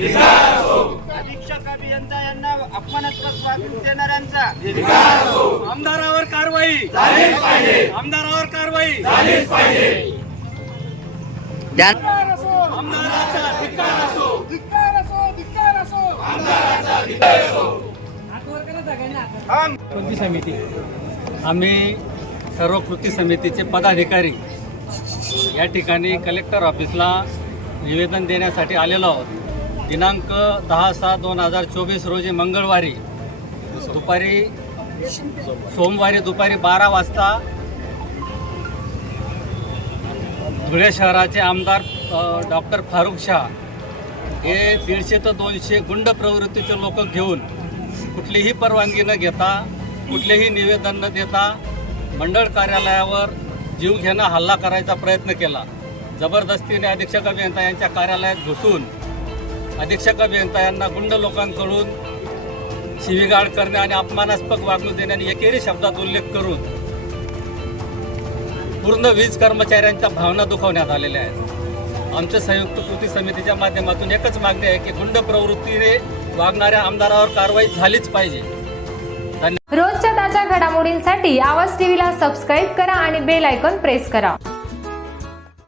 अधीक्षक अभियंता यांना अपमानास्पद वागणूक देणाऱ्यांचा आमदारावर कारवाई. आमदारावर कारवाई. आमदाराचा धिक्कार असो. कृती समिती. आम्ही सर्व कृती समितीचे पदाधिकारी या ठिकाणी कलेक्टर ऑफिसला निवेदन देण्यासाठी आलेलो आहोत. दिनांक दहा सहा दोन हजार चोवीस रोजी मंगळवारी दुपारी सोमवारी दुपारी बारा वाजता धुळे शहराचे आमदार डॉक्टर फारुख शाह हे दीडशे ते दोनशे गुंड प्रवृत्तीचे लोक घेऊन कुठलीही परवानगी न घेता कुठलेही निवेदन न देता मंडळ कार्यालयावर जीव घेणं हल्ला करायचा प्रयत्न केला. जबरदस्तीने अधीक्षक अभियंता यांच्या कार्यालयात घुसून अधीक्षक अभियंता यांना गुंड लोकांकडून शिवीगाळ करणे आणि अपमानास्पद वागणूक देणे आणि एकेरी शब्दात उल्लेख करून पूर्ण वीज कर्मचाऱ्यांच्या भावना दुखवण्यात आलेल्या आहेत. आमच्या संयुक्त कृती समितीच्या माध्यमातून एकच मागणी आहे की गुंड प्रवृत्तीने वागणाऱ्या आमदारावर कारवाई झालीच पाहिजे. रोजच्या ताज्या घडामोडींसाठी आवाज टीव्हीला सबस्क्राईब करा आणि बेल आयकॉन प्रेस करा.